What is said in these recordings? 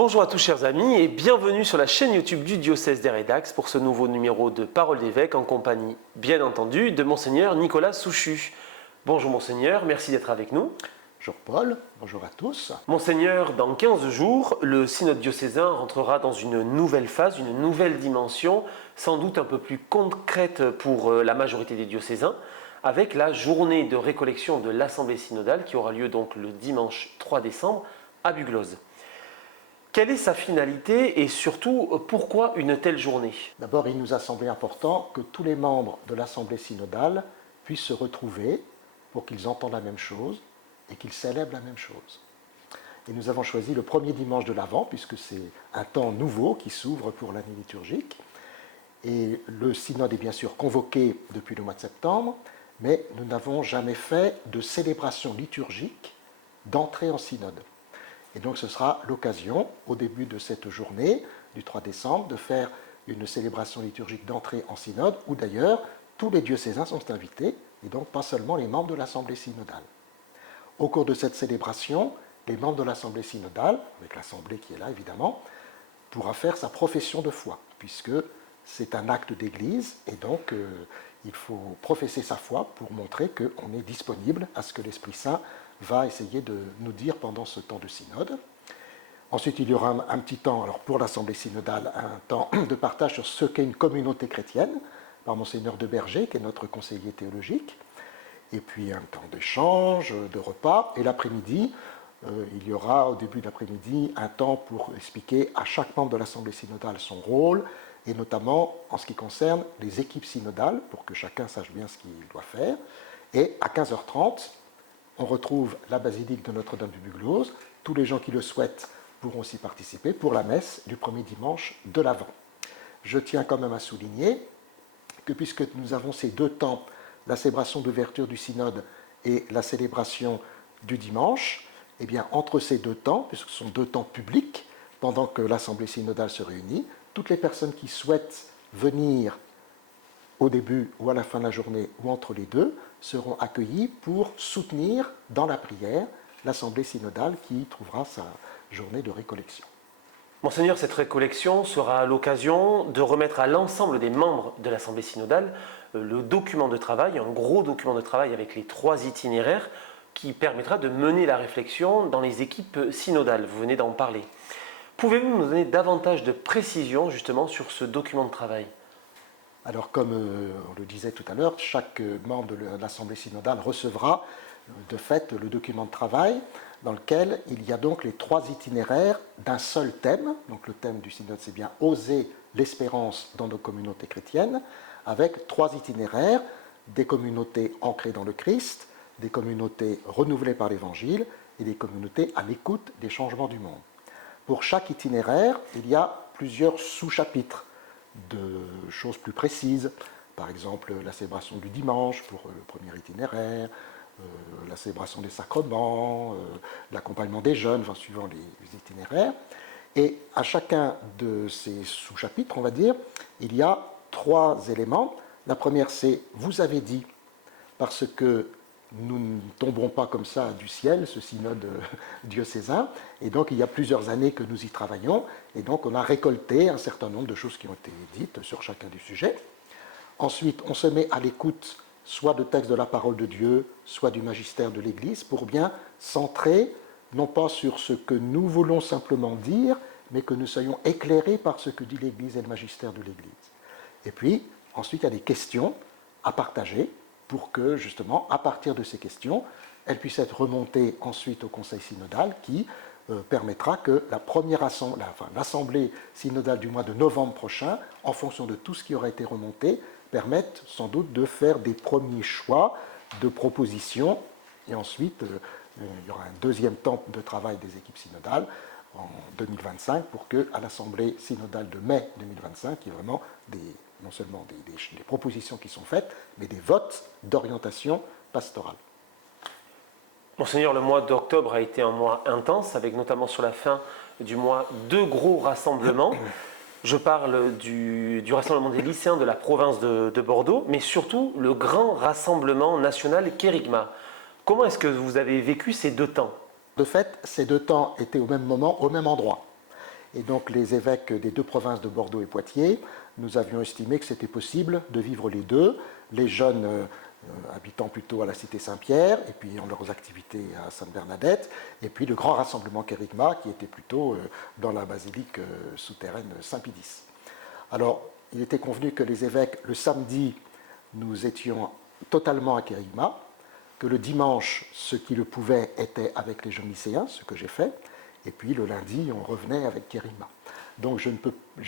Bonjour à tous chers amis et bienvenue sur la chaîne YouTube du diocèse d'Aire et d'Ax pour ce nouveau numéro de Parole d'évêque en compagnie, bien entendu, de Monseigneur Nicolas Souchu. Bonjour Monseigneur, merci d'être avec nous. Bonjour Paul, bonjour à tous. Monseigneur, dans 15 jours, le synode diocésain rentrera dans une nouvelle phase, une nouvelle dimension, sans doute un peu plus concrète pour la majorité des diocésains, avec la journée de récollection de l'Assemblée synodale qui aura lieu donc le dimanche 3 décembre à Bugloz. Quelle est sa finalité et surtout pourquoi une telle journée? D'abord, il nous a semblé important que tous les membres de l'Assemblée synodale puissent se retrouver pour qu'ils entendent la même chose et qu'ils célèbrent la même chose. Et nous avons choisi le premier dimanche de l'Avent, puisque c'est un temps nouveau qui s'ouvre pour l'année liturgique. Et le synode est bien sûr convoqué depuis le mois de septembre, mais nous n'avons jamais fait de célébration liturgique d'entrée en synode. Et donc ce sera l'occasion, au début de cette journée du 3 décembre, de faire une célébration liturgique d'entrée en synode, où d'ailleurs tous les diocésains sont invités, et donc pas seulement les membres de l'Assemblée synodale. Au cours de cette célébration, les membres de l'Assemblée synodale, avec l'Assemblée qui est là évidemment, pourra faire sa profession de foi, puisque c'est un acte d'Église, et donc il faut professer sa foi pour montrer qu'on est disponible à ce que l'Esprit Saint va essayer de nous dire pendant ce temps de synode. Ensuite, il y aura un petit temps, alors pour l'Assemblée synodale, un temps de partage sur ce qu'est une communauté chrétienne, par Monseigneur de Berger, qui est notre conseiller théologique, et puis un temps d'échange, de repas, et l'après-midi, il y aura au début de l'après-midi un temps pour expliquer à chaque membre de l'Assemblée synodale son rôle, et notamment en ce qui concerne les équipes synodales, pour que chacun sache bien ce qu'il doit faire. Et à 15h30, on retrouve la basilique de Notre-Dame du Bugloz. Tous les gens qui le souhaitent pourront aussi participer pour la messe du premier dimanche de l'Avent. Je tiens quand même à souligner que puisque nous avons ces deux temps, la célébration d'ouverture du synode et la célébration du dimanche, eh bien entre ces deux temps, puisque ce sont deux temps publics, pendant que l'Assemblée synodale se réunit, toutes les personnes qui souhaitent venir au début ou à la fin de la journée ou entre les deux, seront accueillis pour soutenir dans la prière l'Assemblée synodale qui trouvera sa journée de récollection. Monseigneur, cette récollection sera l'occasion de remettre à l'ensemble des membres de l'Assemblée synodale le document de travail, un gros document de travail avec les 3 itinéraires qui permettra de mener la réflexion dans les équipes synodales. Vous venez d'en parler. Pouvez-vous nous donner davantage de précisions justement sur ce document de travail ? Alors, comme on le disait tout à l'heure, chaque membre de l'Assemblée synodale recevra de fait le document de travail dans lequel il y a donc les 3 itinéraires d'un seul thème. Donc le thème du synode, c'est bien oser l'espérance dans nos communautés chrétiennes, avec 3 itinéraires, des communautés ancrées dans le Christ, des communautés renouvelées par l'Évangile et des communautés à l'écoute des changements du monde. Pour chaque itinéraire, il y a plusieurs sous-chapitres de choses plus précises, par exemple la célébration du dimanche pour le premier itinéraire, la célébration des sacrements, l'accompagnement des jeunes, enfin, suivant les itinéraires. Et à chacun de ces sous-chapitres, on va dire, il y a 3 éléments. La première, c'est « vous avez dit », parce que nous ne tomberons pas comme ça du ciel, ce synode diocésain, et donc il y a plusieurs années que nous y travaillons, et donc on a récolté un certain nombre de choses qui ont été dites sur chacun des sujets. Ensuite, on se met à l'écoute soit de textes de la parole de Dieu, soit du magistère de l'Église, pour bien centrer, non pas sur ce que nous voulons simplement dire, mais que nous soyons éclairés par ce que dit l'Église et le magistère de l'Église. Et puis, ensuite, il y a des questions à partager, pour que, justement, à partir de ces questions, elles puissent être remontées ensuite au Conseil synodal qui permettra que l'Assemblée synodale du mois de novembre prochain, en fonction de tout ce qui aura été remonté, permette sans doute de faire des premiers choix de propositions. Et ensuite, il y aura un deuxième temps de travail des équipes synodales en 2025 pour qu'à l'Assemblée synodale de mai 2025, il y ait vraiment non seulement des propositions qui sont faites, mais des votes d'orientation pastorale. Monseigneur, le mois d'octobre a été un mois intense, avec notamment sur la fin du mois 2 gros rassemblements. Je parle du rassemblement des lycéens de la province de Bordeaux, mais surtout le grand rassemblement national Kérigma. Comment est-ce que vous avez vécu ces 2 temps ? De fait, ces 2 temps étaient au même moment, au même endroit. Et donc les évêques des deux provinces de Bordeaux et Poitiers, nous avions estimé que c'était possible de vivre les deux, les jeunes habitant plutôt à la cité Saint-Pierre, et puis en leurs activités à Sainte-Bernadette, et puis le grand rassemblement kérigma qui était plutôt dans la basilique souterraine Saint-Pédis. Alors, il était convenu que les évêques, le samedi, nous étions totalement à kérigma, que le dimanche, ceux qui le pouvaient étaient avec les jeunes lycéens, ce que j'ai fait, et puis le lundi, on revenait avec kérigma. Donc je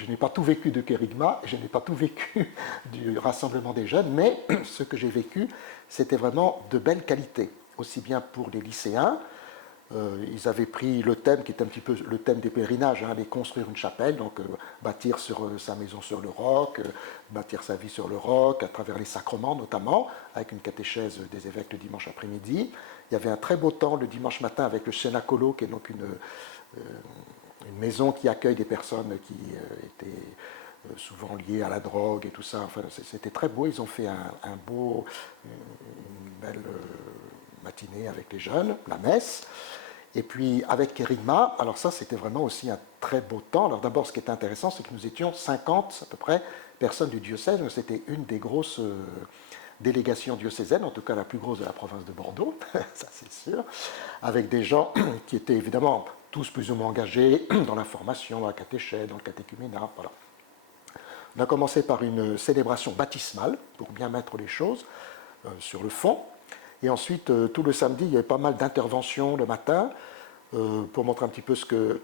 n'ai pas tout vécu de kérigma, je n'ai pas tout vécu du rassemblement des jeunes, mais ce que j'ai vécu, c'était vraiment de belle qualité, aussi bien pour les lycéens. Ils avaient pris le thème qui est un petit peu le thème des pèlerinages, aller construire une chapelle, donc bâtir sur sa maison sur le roc, bâtir sa vie sur le roc, à travers les sacrements notamment, avec une catéchèse des évêques le dimanche après-midi. Il y avait un très beau temps le dimanche matin avec le Cenacolo, qui est donc une maison qui accueille des personnes qui étaient souvent liées à la drogue et tout ça. Enfin, c'était très beau. Ils ont fait une belle matinée avec les jeunes, la messe. Et puis avec kérigma, alors ça c'était vraiment aussi un très beau temps. Alors d'abord ce qui est intéressant, c'est que nous étions 50 à peu près personnes du diocèse. C'était une des grosses délégations diocésaines, en tout cas la plus grosse de la province de Bordeaux, ça c'est sûr, avec des gens qui étaient évidemment tous plus ou moins engagés dans la formation, dans la catéchèse, dans le catéchuménat. Voilà. On a commencé par une célébration baptismale, pour bien mettre les choses sur le fond. Et ensuite, tout le samedi, il y avait pas mal d'interventions le matin pour montrer un petit peu ce que,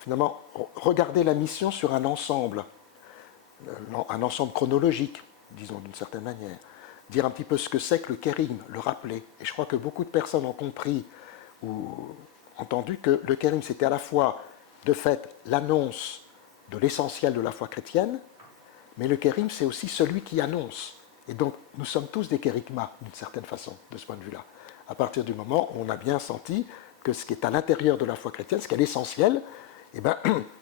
finalement, regarder la mission sur un ensemble chronologique, disons d'une certaine manière. Dire un petit peu ce que c'est que le kérigme, le rappeler. Et je crois que beaucoup de personnes ont compris ou entendu que le kérigme, c'était à la fois, de fait, l'annonce de l'essentiel de la foi chrétienne, mais le kérigme, c'est aussi celui qui annonce. Et donc, nous sommes tous des kérigmas, d'une certaine façon, de ce point de vue-là. À partir du moment où on a bien senti que ce qui est à l'intérieur de la foi chrétienne, ce qui est l'essentiel, eh ben,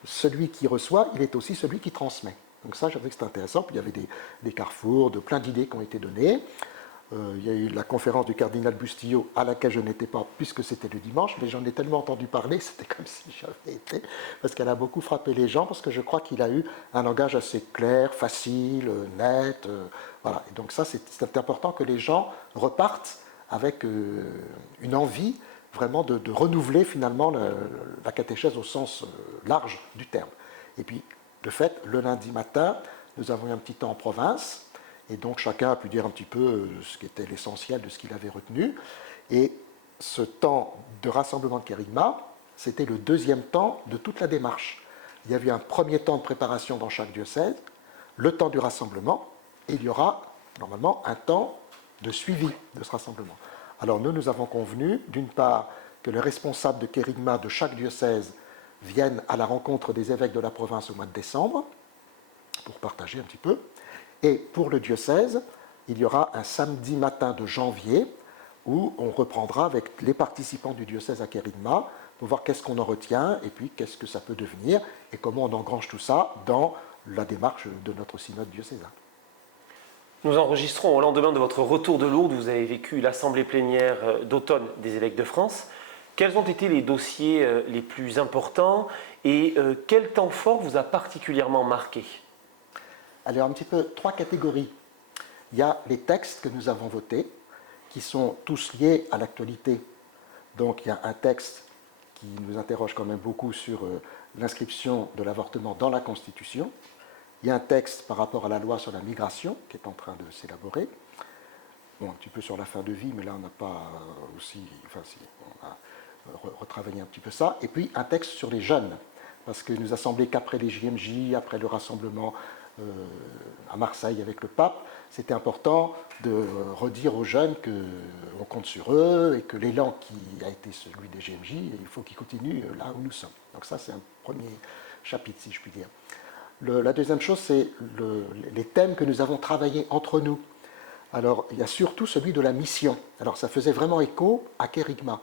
celui qui reçoit, il est aussi celui qui transmet. Donc ça, j'avais que c'était intéressant. Puis il y avait des carrefours, de plein d'idées qui ont été données. Il y a eu la conférence du cardinal Bustillo, à laquelle je n'étais pas, puisque c'était le dimanche, mais j'en ai tellement entendu parler, c'était comme si j'avais été, parce qu'elle a beaucoup frappé les gens, parce que je crois qu'il a eu un langage assez clair, facile, net. Voilà. Et donc ça, c'est important que les gens repartent avec une envie vraiment de renouveler finalement la catéchèse au sens large du terme. Et puis, de fait, le lundi matin, nous avons eu un petit temps en province, et donc chacun a pu dire un petit peu ce qui était l'essentiel de ce qu'il avait retenu. Et ce temps de rassemblement de kérigma, c'était le deuxième temps de toute la démarche. Il y avait un premier temps de préparation dans chaque diocèse, le temps du rassemblement, et il y aura normalement un temps de suivi de ce rassemblement. Alors nous avons convenu, d'une part, que les responsables de kérigma de chaque diocèse viennent à la rencontre des évêques de la province au mois de décembre, pour partager un petit peu. Et pour le diocèse, il y aura un samedi matin de janvier où on reprendra avec les participants du diocèse à kérigma pour voir qu'est-ce qu'on en retient et puis qu'est-ce que ça peut devenir et comment on engrange tout ça dans la démarche de notre synode diocésain. Nous enregistrons au lendemain de votre retour de Lourdes. Vous avez vécu l'assemblée plénière d'automne des évêques de France. Quels ont été les dossiers les plus importants et quel temps fort vous a particulièrement marqué ? Alors un petit peu trois catégories. Il y a les textes que nous avons votés, qui sont tous liés à l'actualité. Donc il y a un texte qui nous interroge quand même beaucoup sur l'inscription de l'avortement dans la Constitution. Il y a un texte par rapport à la loi sur la migration qui est en train de s'élaborer. Bon, un petit peu sur la fin de vie, mais là on n'a pas aussi... Enfin si, on a retravaillé un petit peu ça. Et puis un texte sur les jeunes, parce qu'il nous a semblé qu'après les JMJ, après le rassemblement à Marseille avec le pape, c'était important de redire aux jeunes qu'on compte sur eux et que l'élan qui a été celui des GMJ, il faut qu'il continue là où nous sommes. Donc ça, c'est un premier chapitre, si je puis dire. La deuxième chose, c'est les thèmes que nous avons travaillés entre nous. Alors, il y a surtout celui de la mission. Alors, ça faisait vraiment écho à kérigma.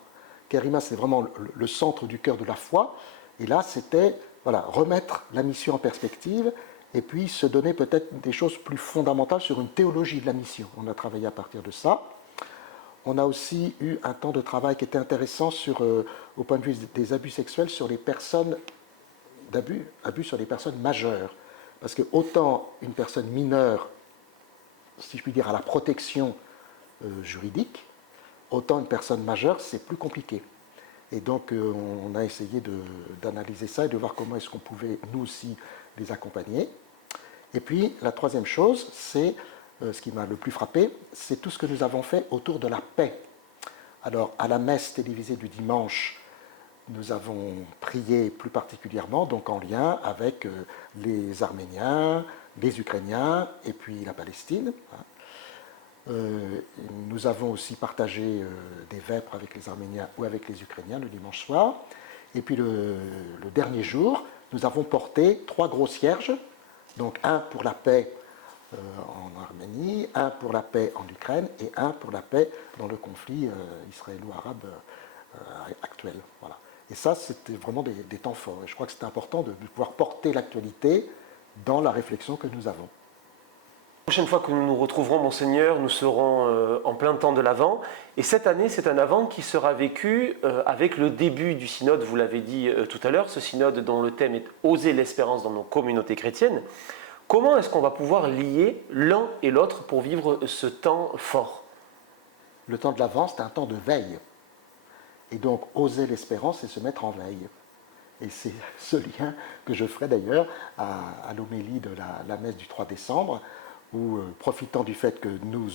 Kérigma, c'est vraiment le centre du cœur de la foi. Et là, c'était remettre la mission en perspective et puis se donner peut-être des choses plus fondamentales sur une théologie de la mission. On a travaillé à partir de ça. On a aussi eu un temps de travail qui était intéressant au point de vue des abus sexuels sur les personnes d'abus sur les personnes majeures. Parce que autant une personne mineure, si je puis dire, a la protection juridique, autant une personne majeure, c'est plus compliqué. Et donc, on a essayé d'analyser ça et de voir comment est-ce qu'on pouvait, nous aussi, les accompagner. Et puis, la troisième chose, c'est, ce qui m'a le plus frappé, c'est tout ce que nous avons fait autour de la paix. Alors, à la messe télévisée du dimanche, nous avons prié plus particulièrement, donc en lien avec les Arméniens, les Ukrainiens et puis la Palestine. Nous avons aussi partagé des vêpres avec les Arméniens ou avec les Ukrainiens le dimanche soir. Et puis le dernier jour, nous avons porté 3 gros cierges, donc un pour la paix en Arménie, un pour la paix en Ukraine et un pour la paix dans le conflit israélo-arabe actuel. Voilà. Et ça, c'était vraiment des temps forts. Et je crois que c'est important de pouvoir porter l'actualité dans la réflexion que nous avons. La prochaine fois que nous nous retrouverons, Monseigneur, nous serons en plein temps de l'Avent. Et cette année, c'est un Avent qui sera vécu avec le début du synode, vous l'avez dit tout à l'heure, ce synode dont le thème est « Oser l'espérance dans nos communautés chrétiennes ». Comment est-ce qu'on va pouvoir lier l'un et l'autre pour vivre ce temps fort? Le temps de l'Avent, c'est un temps de veille. Et donc, oser l'espérance, c'est se mettre en veille. Et c'est ce lien que je ferai d'ailleurs à l'homélie de la messe du 3 décembre, où, profitant du fait que nous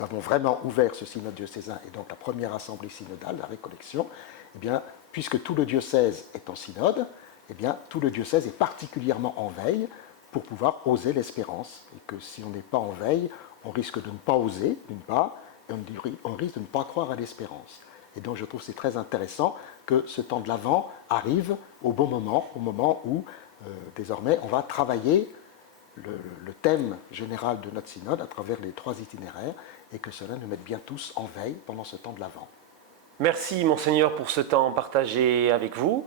avons vraiment ouvert ce synode diocésain, et donc la première assemblée synodale, la récollection, eh bien, puisque tout le diocèse est en synode, eh bien, tout le diocèse est particulièrement en veille pour pouvoir oser l'espérance. Et que si on n'est pas en veille, on risque de ne pas oser, d'une part, et on risque de ne pas croire à l'espérance. Et donc je trouve que c'est très intéressant que ce temps de l'Avent arrive au bon moment, au moment où désormais on va travailler le thème général de notre synode à travers les 3 itinéraires et que cela nous mette bien tous en veille pendant ce temps de l'Avent. Merci Monseigneur pour ce temps partagé avec vous.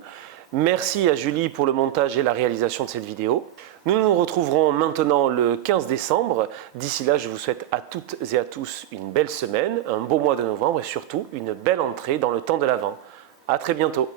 Merci à Julie pour le montage et la réalisation de cette vidéo. Nous nous retrouverons maintenant le 15 décembre. D'ici là, je vous souhaite à toutes et à tous une belle semaine, un beau mois de novembre et surtout une belle entrée dans le temps de l'Avent. À très bientôt.